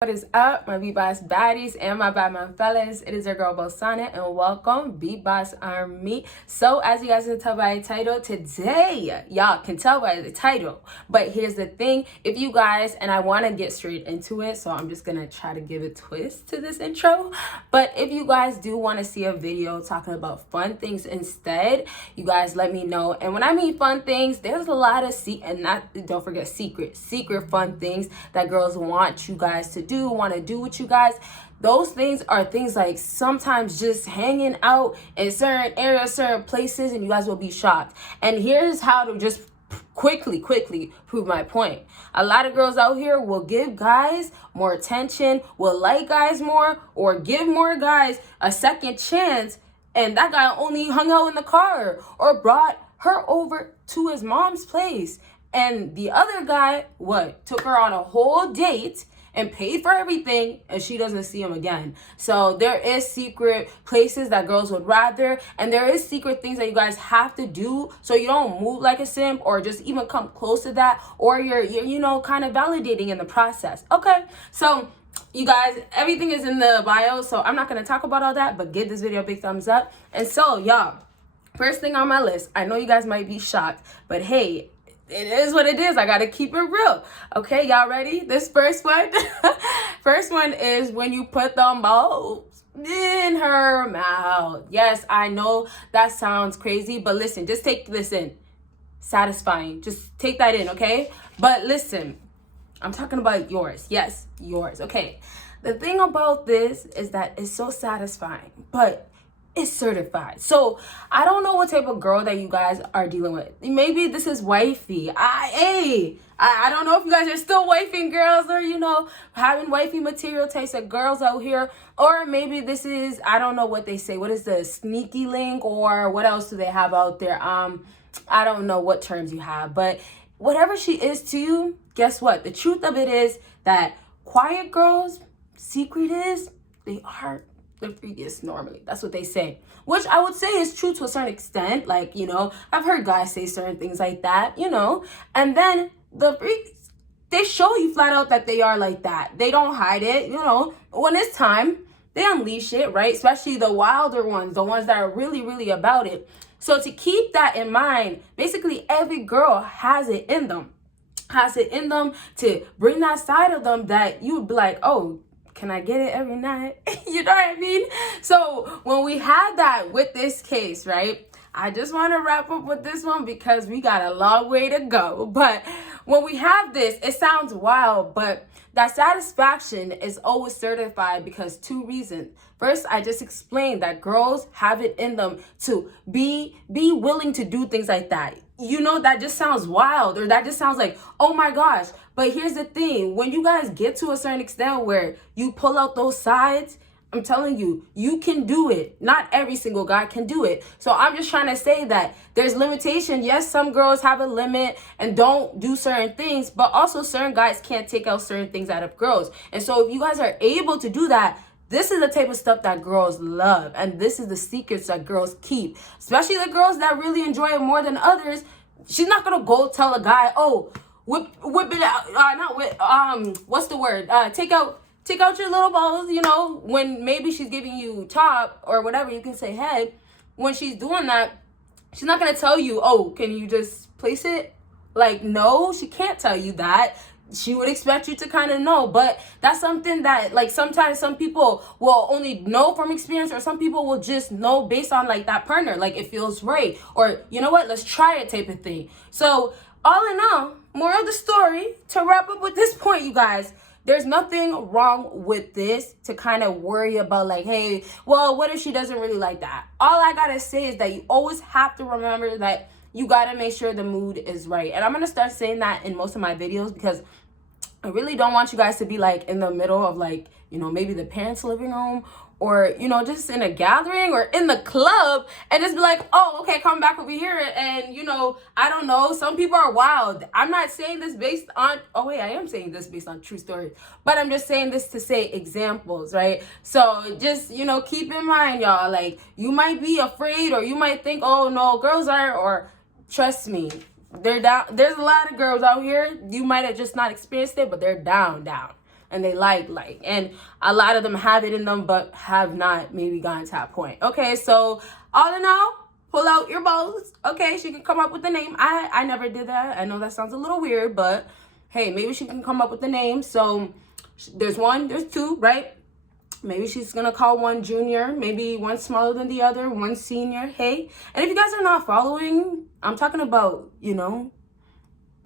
What is up, my BBossBaddies and my Batman fellas? It is your girl Bosana and welcome BBossArmy. So as you guys can tell by the title, today y'all can tell by the title. But here's the thing, if you guys, and I want to get straight into it, so I'm just gonna try to give a twist to this intro. But if you guys do want to see a video talking about fun things instead, you guys let me know. And when I mean fun things, there's a lot of don't forget secret fun things that girls want you guys to want to do with you guys. Those things are things like sometimes just hanging out in certain areas, certain places, and you guys will be shocked. And here's how to just quickly prove my point. A lot of girls out here will give guys more attention, will like guys more, or give more guys a second chance, and that guy only hung out in the car or brought her over to his mom's place. And the other guy, took her on a whole date and paid for everything, and she doesn't see him again. So there is secret places that girls would rather, and there is secret things that you guys have to do so you don't move like a simp or just even come close to that, or you're kind of validating in the process. Okay, so you guys, everything is in the bio, so I'm not going to talk about all that, but give this video a big thumbs up. And so y'all, first thing on my list, I know you guys might be shocked, but hey, it is what it is. I gotta keep it real. Okay, y'all ready? This first one. First one is when you put the most in her mouth. Yes, I know that sounds crazy, but listen, just take this in. Satisfying. Just take that in, okay? But listen, I'm talking about yours. Yes, yours. Okay. The thing about this is that it's so satisfying, but it's certified. So I don't know what type of girl that you guys are dealing with. Maybe this is wifey. I don't know if you guys are still wifing girls, or having wifey material types of girls out here, or maybe this is, I don't know what they say. What is the sneaky link, or what else do they have out there? I don't know what terms you have, but whatever she is to you, guess what? The truth of it is that quiet girls, secret is, they are the freakiest normally. That's what they say, which I would say is true to a certain extent. Like, I've heard guys say certain things like that, and then the freaks, they show you flat out that they are like that. They don't hide it, when it's time, they unleash it, right? Especially the wilder ones, the ones that are really about it. So to keep that in mind, basically every girl has it in them to bring that side of them that you would be like, oh, can I get it every night? You know what I mean? So when we had that with this case, right? I just want to wrap up with this one because we got a long way to go. But when we have this, it sounds wild, but that satisfaction is always certified because two reasons. First, I just explained that girls have it in them to be willing to do things like that. That just sounds wild, or that just sounds like, oh my gosh. But here's the thing, when you guys get to a certain extent where you pull out those sides, I'm telling you, you can do it. Not every single guy can do it. So I'm just trying to say that there's limitation. Yes, some girls have a limit and don't do certain things, but also certain guys can't take out certain things out of girls. And so if you guys are able to do that, this is the type of stuff that girls love. And this is the secrets that girls keep. Especially the girls that really enjoy it more than others. She's not going to go tell a guy, oh, whip it out. What's the word? Take out your little balls, when maybe she's giving you top or whatever, you can say head. When she's doing that, she's not going to tell you, oh, can you just place it? Like, no, she can't tell you that. She would expect you to kind of know, but that's something that, like, sometimes some people will only know from experience, or some people will just know based on, like, that partner, like, it feels right, or, you know what, let's try it type of thing. So, all in all, moral of the story, to wrap up with this point, you guys, there's nothing wrong with this to kind of worry about, like, hey, well, what if she doesn't really like that? All I gotta say is that you always have to remember that you gotta make sure the mood is right. And I'm gonna start saying that in most of my videos because I really don't want you guys to be like in the middle of, like, maybe the parents' living room, or, just in a gathering or in the club, and just be like, oh, okay, come back over here. And, I don't know. Some people are wild. I'm not saying this based on, I am saying this based on true stories, but I'm just saying this to say examples, right? So just, keep in mind, y'all, like, you might be afraid, or you might think, oh no, girls are, or trust me, they're down. There's a lot of girls out here. You might have just not experienced it, but they're down. and they like. And a lot of them have it in them, but have not maybe gotten to that point. Okay, so all in all, pull out your balls. Okay, she can come up with the name. I never did that. I know that sounds a little weird, but hey, maybe she can come up with the name. So there's one, there's two, right? Maybe she's gonna call one junior, maybe one smaller than the other, one senior. Hey, and if you guys are not following, I'm talking about,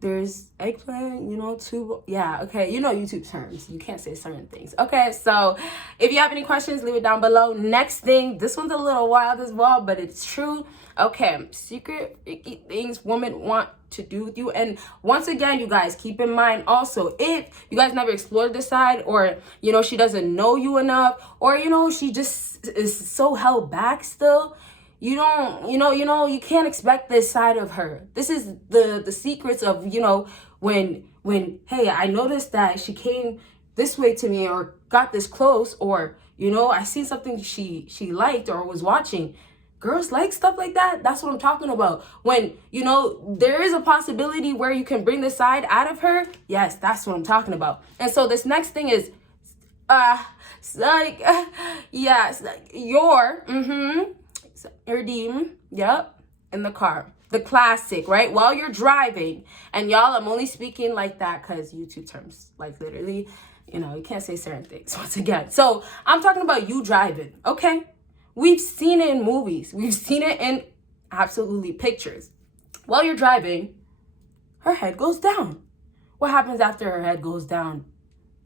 there's eggplant, two, yeah, okay, YouTube terms. You can't say certain things. Okay, so if you have any questions, leave it down below. Next thing, this one's a little wild as well, but it's true. Okay, secret icky things women want to do with you. And once again, you guys, keep in mind also, if you guys never explored this side, or she doesn't know you enough, or she just is so held back still, you don't you can't expect this side of her. This is the secrets of when hey, I noticed that she came this way to me, or got this close, or I seen something she liked or was watching. Girls like stuff like that. That's what I'm talking about. When, there is a possibility where you can bring the side out of her. Yes, that's what I'm talking about. And so this next thing is, your demon, yep, in the car. The classic, right? While you're driving. And y'all, I'm only speaking like that because YouTube terms, like literally, you can't say certain things once again. So I'm talking about you driving, okay? We've seen it in movies. We've seen it in absolutely pictures. While you're driving, her head goes down. What happens after her head goes down?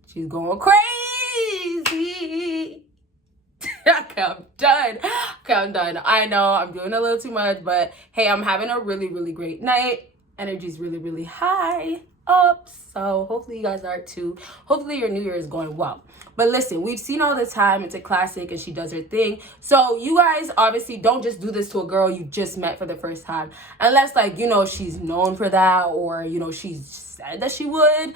She's going crazy. Okay, I'm done. I know I'm doing a little too much, but hey, I'm having a really, really great night. Energy's really, really high up. So hopefully you guys are too. Hopefully your new year is going well. But listen, we've seen all the time. It's a classic and she does her thing. So you guys obviously don't just do this to a girl you just met for the first time. Unless she's known for that, or, she's said that she would.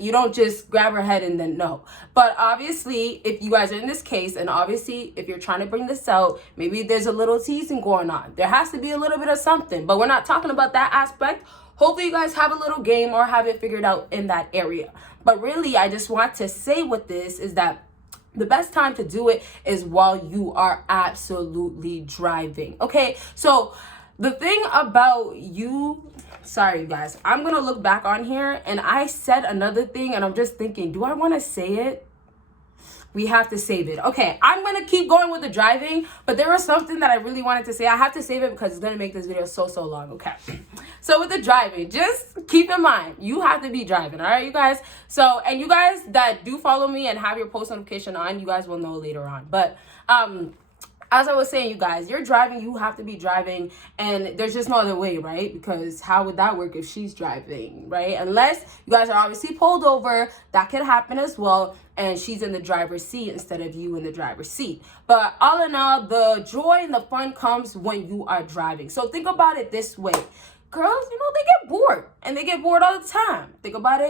You don't just grab her head and then no. But obviously, if you guys are in this case, and obviously if you're trying to bring this out, maybe there's a little teasing going on. There has to be a little bit of something. But we're not talking about that aspect. Hopefully you guys have a little game or have it figured out in that area. But really, I just want to say with this is that the best time to do it is while you are absolutely driving. Okay, so the thing about you, sorry guys, I'm going to look back on here and I said another thing and I'm just thinking, do I want to say it? We have to save it. Okay, I'm going to keep going with the driving, but there was something that I really wanted to say. I have to save it because it's going to make this video so long, okay? So with the driving, just keep in mind, you have to be driving, all right, you guys? So, and you guys that do follow me and have your post notification on, you guys will know later on. But, as I was saying, you guys, you're driving, you have to be driving, and there's just no other way, right? Because how would that work if she's driving, right? Unless you guys are obviously pulled over, that could happen as well, and she's in the driver's seat instead of you in the driver's seat. But all in all, the joy and the fun comes when you are driving. So think about it this way. Girls, they get bored, and they get bored all the time. Think about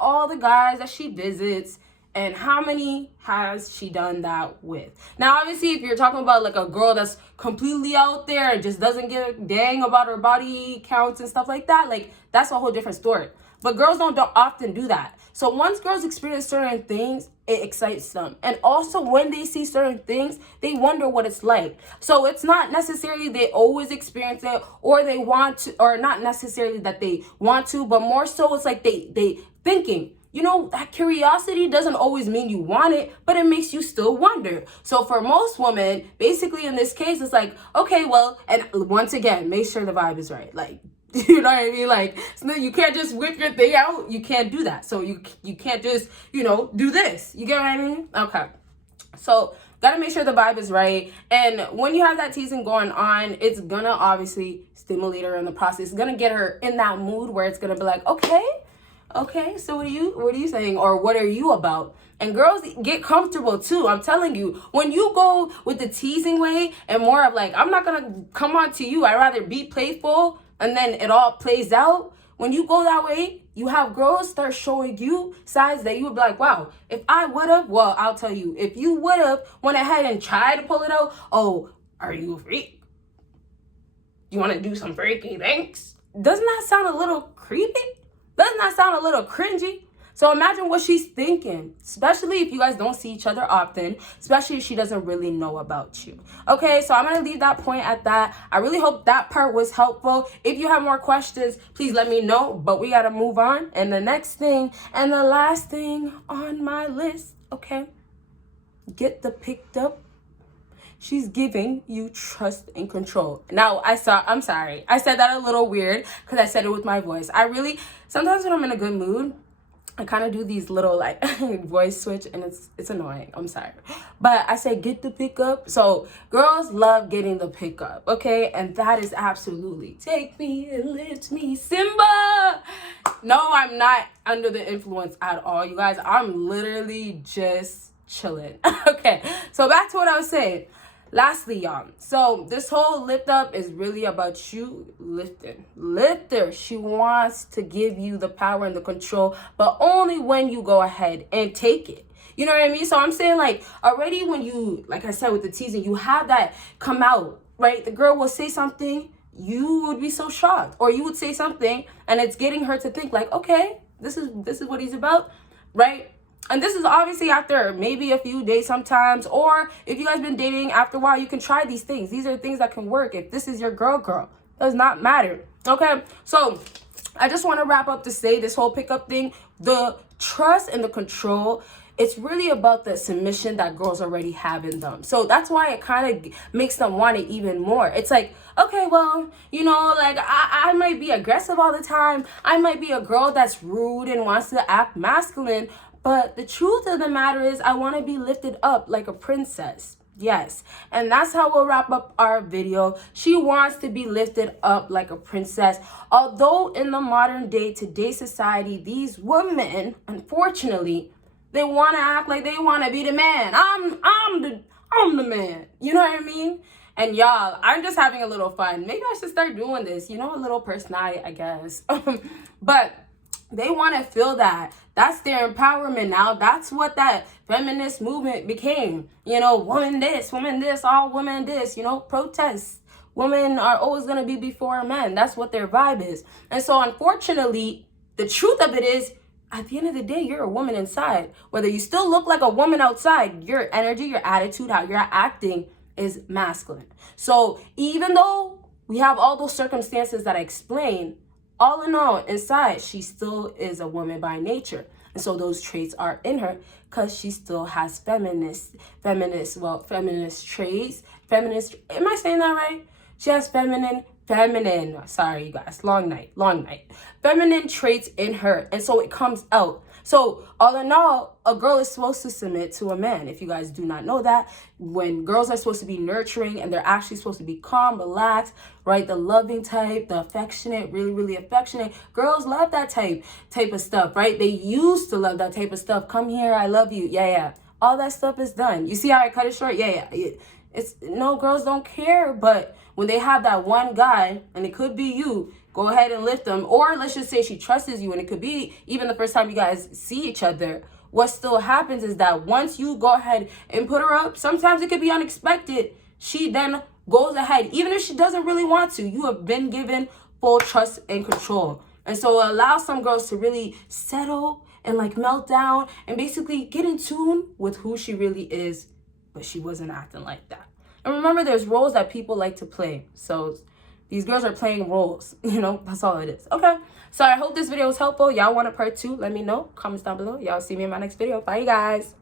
all the guys that she visits, and how many has she done that with? Now, obviously, if you're talking about a girl that's completely out there and just doesn't give a dang about her body counts and stuff like that, that's a whole different story. But girls don't often do that. So once girls experience certain things, it excites them. And also when they see certain things, they wonder what it's like. So it's not necessarily they always experience it or they want to, or not necessarily that they want to, but more so it's they thinking, that curiosity doesn't always mean you want it, but it makes you still wonder. So for most women, basically in this case, it's okay, well, and once again, make sure the vibe is right. You know what I mean? So you can't just whip your thing out. You can't do that. So you can't just, do this. You get what I mean? Okay. So gotta make sure the vibe is right. And when you have that teasing going on, it's gonna obviously stimulate her in the process. It's gonna get her in that mood where it's gonna be okay, so what are you saying? Or what are you about? And girls get comfortable too. I'm telling you, when you go with the teasing way and more of I'm not going to come on to you. I'd rather be playful and then it all plays out. When you go that way, you have girls start showing you sides that you would be wow, if I would have, well, I'll tell you, if you would have went ahead and tried to pull it out, oh, are you a freak? You want to do some freaky things? Doesn't that sound a little creepy? Doesn't that sound a little cringy? So imagine what she's thinking, especially if you guys don't see each other often, especially if she doesn't really know about you. Okay, so I'm going to leave that point at that. I really hope that part was helpful. If you have more questions, please let me know, but we got to move on. And the next thing and the last thing on my list, okay, get the picked up. She's giving you trust and control. Now, I'm sorry. I said that a little weird because I said it with my voice. Sometimes when I'm in a good mood, I kind of do these little like voice switch and it's annoying. I'm sorry. But I say get the pickup. So girls love getting the pickup, okay? And that is absolutely take me and lift me, Simba. No, I'm not under the influence at all, you guys. I'm literally just chilling. Okay, so back to what I was saying. Lastly, y'all, so this whole lift up is really about you lifting. Lifter, she wants to give you the power and the control, but only when you go ahead and take it. You know what I mean? So I'm saying, like, already when you, like I said with the teasing, you have that come out, right? The girl will say something, you would be so shocked, or you would say something and it's getting her to think like, okay, this is what he's about, right? And this is obviously after maybe a few days sometimes, or if you guys been dating after a while, you can try these things. These are things that can work. If this is your girl, does not matter. Okay, so I just want to wrap up to say this whole pickup thing, the trust and the control, it's really about the submission that girls already have in them. So that's why it kind of makes them want it even more. It's like, okay, well, you know, like I might be aggressive all the time. I might be a girl that's rude and wants to act masculine. But the truth of the matter is I want to be lifted up like a princess. Yes. And that's how we'll wrap up our video. She wants to be lifted up like a princess. Although in the modern day, today's society, these women, unfortunately, they want to act like they want to be the man. I'm the man. You know what I mean? And y'all, I'm just having a little fun. Maybe I should start doing this, you know, a little personality, I guess. But they want to feel that. That's their empowerment now. That's what that feminist movement became. You know, woman this, all women this, you know, protests. Women are always going to be before men. That's what their vibe is. And so, unfortunately, the truth of it is, at the end of the day, you're a woman inside. Whether you still look like a woman outside, your energy, your attitude, how you're acting is masculine. So even though we have all those circumstances that I explained, all in all, inside, she still is a woman by nature. And so those traits are in her because she still has feminist traits. Am I saying that right? She has feminine, sorry, you guys, long night. Feminine traits in her. And so it comes out. So all in all, a girl is supposed to submit to a man. If you guys do not know that, when girls are supposed to be nurturing and they're actually supposed to be calm, relaxed, right? The loving type, the affectionate, really, really affectionate. Girls love that type of stuff, right? They used to love that type of stuff. Come here, I love you. Yeah. All that stuff is done. You see how I cut it short? Yeah. No, girls don't care, but when they have that one guy, and it could be you, go ahead and lift them. Or let's just say she trusts you, and it could be even the first time you guys see each other. What still happens is that once you go ahead and put her up, sometimes it could be unexpected. She then goes ahead, even if she doesn't really want to. You have been given full trust and control. And so it allows some girls to really settle and like melt down and basically get in tune with who she really is, but she wasn't acting like that. And remember, there's roles that people like to play. So these girls are playing roles, you know, that's all it is. Okay, so I hope this video was helpful. Y'all want a part 2? Let me know. Comments down below. Y'all see me in my next video. Bye, you guys.